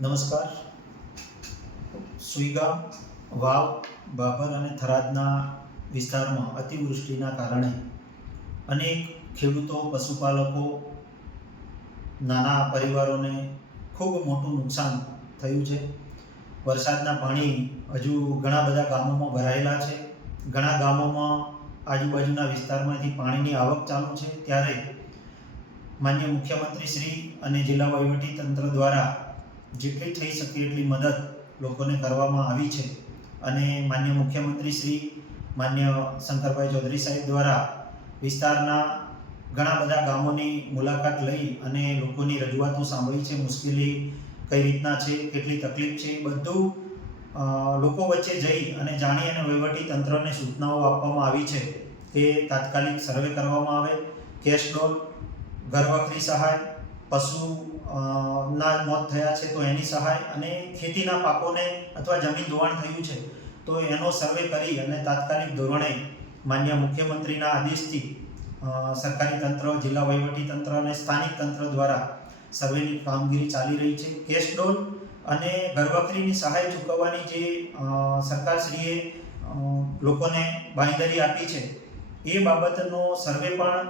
નમસ્કાર. સુઈગામ, વાવ, બાબર અને થરાદના વિસ્તારમાં અતિવૃષ્ટિના કારણે અનેક ખેડૂતો, પશુપાલકો, નાના પરિવારોને ખૂબ મોટું નુકસાન થયું છે. વરસાદના પાણી હજુ ઘણા બધા ગામોમાં ભરાયેલા છે. ઘણા ગામોમાં આજુબાજુના વિસ્તારમાંથી પાણીની આવક ચાલુ છે. ત્યારે માન્ય મુખ્યમંત્રી શ્રી અને જિલ્લા વહીવટી તંત્ર દ્વારા જેટલી થઈ શકે એટલી મદદ લોકોને કરવામાં આવી છે. અને માન્ય મુખ્યમંત્રી શ્રી, માન્ય શંકરભાઈ ચૌધરી સાહેબ દ્વારા વિસ્તારના ઘણા બધા ગામોની મુલાકાત લઈ અને લોકોની રજૂઆતો સાંભળી છે, મુશ્કેલી કઈ રીતના છે, કેટલી તકલીફ છે, બધું લોકો વચ્ચે જઈ અને જાણી અને વહીવટી તંત્રને સૂચનાઓ આપવામાં આવી છે કે તાત્કાલિક સર્વે કરવામાં આવે, કેશ ડોલ ઘરવખરી સહાય પશુ ના મોત થયા છે તો એની સહાય અને ખેતીના પાકોને અથવા જમીન ધોવાણ થયું છે તો એનો સર્વે કરી અને તાત્કાલિક ધોરણે માન્ય મુખ્યમંત્રીના આદેશથી સરકારી તંત્ર, જિલ્લા વહીવટી તંત્ર અને સ્થાનિક તંત્ર દ્વારા સર્વેની કામગીરી ચાલી રહી છે. કેશ ડોલ અને ઘરવખરીની સહાય ચૂકવવાની જે સરકારશ્રીએ લોકોને બાંયધરી આપી છે એ બાબતનો સર્વે પણ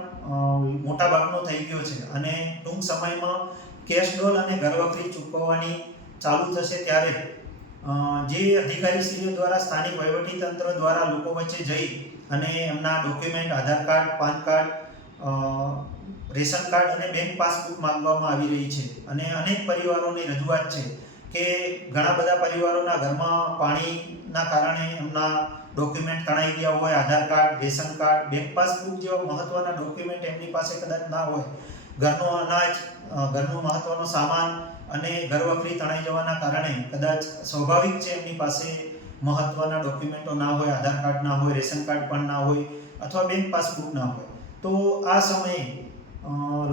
મોટા ભાગનો થઈ ગયો છે. અને ટૂંક સમયમાં કેશ ડોલ અને ઘરવખરી ચૂકવવાની ચાલુ થશે ત્યારે જે અધિકારીશ્રીઓ દ્વારા સ્થાનિક વહીવટી તંત્ર દ્વારા લોકો વચ્ચે જઈ અને એમના document, Aadhaar card, PAN card ration card અને બેંક પાસબુક માંગવામાં આવી રહી છે. અને અનેક પરિવારોની રજૂઆત છે. કે ઘણા બધા પરિવારોના ઘરમાં પાણીના કારણે એમના ડોક્યુમેન્ટ તણાઈ ગયા હોય, Aadhaar card, ration card, bank passbook જેવા મહત્વના ડોક્યુમેન્ટ એમની પાસે કદાચ ના હોય. ઘરનો અનાજ ઘરનો મહત્વનો સામાન અને ઘરવખરી તણાઈ જવાના કારણે કદાચ સ્વાભાવિક છે એમની પાસે મહત્વના ડોક્યુમેન્ટો ના હોય, આધાર કાર્ડ ના હોય, રેશન કાર્ડ પણ ના હોય અથવા બેંક પાસબુક ના હોય. તો આ સમયે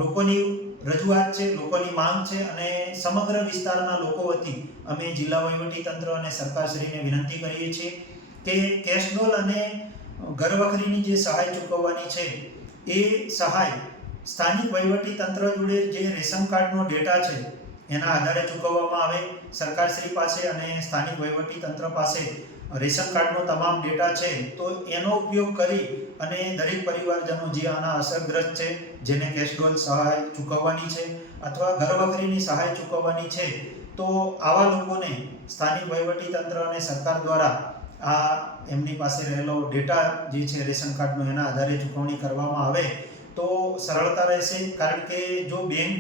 લોકોની રજૂઆત છે, લોકોની માંગ છે અને સમગ્ર વિસ્તારના લોકો વતી અમે જિલ્લા તંત્ર અને સરકારશ્રીને વિનંતી કરીએ છીએ કે કેશડોલ અને ઘરવખરીની જે સહાય ચૂકવવાની છે, એ સહાય સ્થાનિક તંત્ર જોડે જે રેશન કાર્ડનો ડેટા છે, એના આધારે ચૂકવવામાં આવે. સરકારશ્રી પાસે અને સ્થાનિક તંત્ર પાસે રેશન કાર્ડનો તમામ ડેટા છે, તો એનો ઉપયોગ કરી અને દરેક પરિવારજનો જે આના અસરગ્રસ્ત છે, જેને કેશ ડોલ સહાય ચૂકવવાની છે અથવા ઘરવખરીની સહાય ચૂકવવાની છે, તો આવા લોકોને સ્થાનિક તંત્ર અને સરકાર દ્વારા આ એમની પાસે રહેલો ડેટા જે છે, રેશન કાર્ડનો એના આધારે ચૂકવણી કરવામાં આવે, તો સરળતા રહેશે. કારણ કે જો બેંક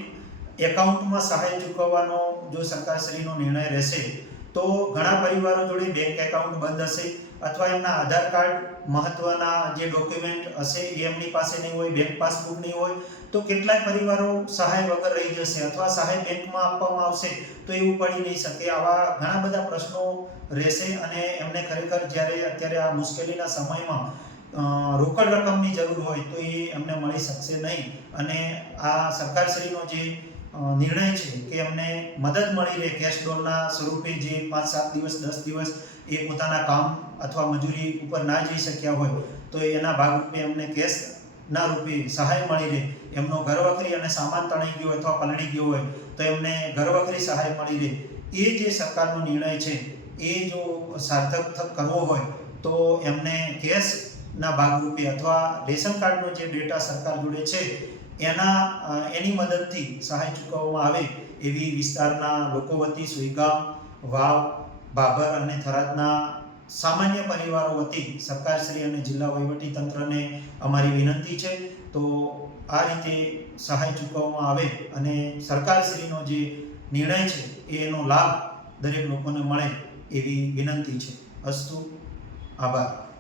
એકાઉન્ટમાં સહાય ચૂકવવાનો જો સરકારશ્રીનો નિર્ણય રહેશે તો ઘણા પરિવારો જોડે બેંક એકાઉન્ટ બંધ હશે અથવા એમના આધાર કાર્ડ મહત્વના જે ડોક્યુમેન્ટ હશે એ એમની પાસે નહીં હોય બેંક પાસબુક નહીં હોય, તો કેટલાય પરિવારો સહાય વગર રહી જશે અથવા સહાય બેંકમાં આપવામાં આવશે તો એવું પડી નહીં શકે. આવા ઘણા બધા પ્રશ્નો રહેશે અને એમને ખરેખર જ્યારે અત્યારે આ મુશ્કેલીના સમયમાં રોકડ રકમની જરૂર હોય તો એ એમને મળી શકશે નહીં. અને આ સરકારશ્રીનો જે નિર્ણય છે કે એમને મદદ મળી રહે કેશ ડોલના સ્વરૂપે જે પાંચ, સાત દિવસ, દસ દિવસ એ પોતાના કામ અથવા મજૂરી ઉપર ના જઈ શક્યા હોય, તો એના ભાગરૂપે એમને કેશ ના રૂપે સહાય મળી રહે. એમનો ઘરવખરી અને સામાન તણાઈ ગયો અથવા પલળી ગયો હોય, તો એમને ઘરવખરી સહાય મળી રહે. એ જે સરકારનો નિર્ણય છે, એ જો સાર્થક કરવો હોય, તો એમને કેશના ભાગરૂપે અથવા રેશન કાર્ડનો જે ડેટા સરકાર જોડે છે એના એની મદદથી સહાય ચૂકવવામાં આવે એવી વિસ્તારના લોકો વતી સુઈગામ વાવ, બાબર અને થરાદના સામાન્ય પરિવારો વતી સરકારશ્રી અને જિલ્લા તંત્રને અમારી વિનંતી છે. તો આ રીતે સહાય ચૂકવવામાં આવે અને સરકારશ્રીનો જે નિર્ણય છે એનો લાભ દરેક લોકોને મળે એવી વિનંતી છે. અસ્તુ, આભાર.